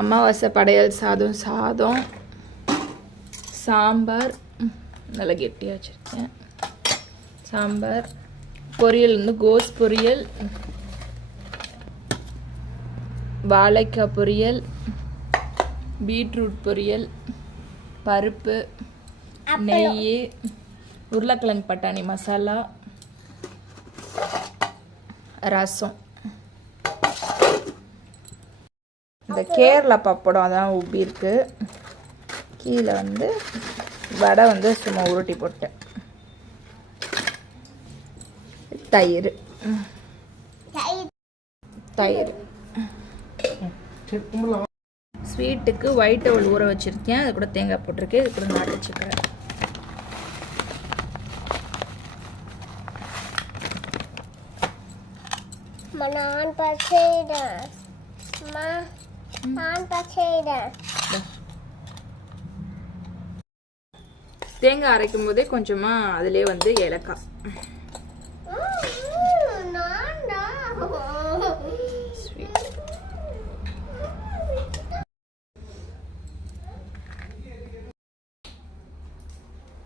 அமாவாசை படையல் சாதம் சாம்பார் நல்லா கெட்டியாக வச்சுருக்கேன். சாம்பார் பொரியல் வந்து கோஸ் பொரியல், வாழைக்காய் பொரியல், பீட்ரூட் பொரியல், பருப்பு, நெய், உருளைக்கிழங்கு பட்டாணி மசாலா, ரசம். இந்த கேரளா பப்படம் அதான் உப்பி இருக்கு. கீழே வந்து வடை வந்து சும்மா உருட்டி போட்டேன். தயிர் ஸ்வீட்டுக்கு ஒயிட் அவல் ஊற வச்சுருக்கேன். அது கூட தேங்காய் போட்டிருக்கேன். இது கூட நாட்டு சக்கரை. தேங்காய் அரைக்கும் போதே கொஞ்சமாக அதிலே வந்து ஏலக்காய்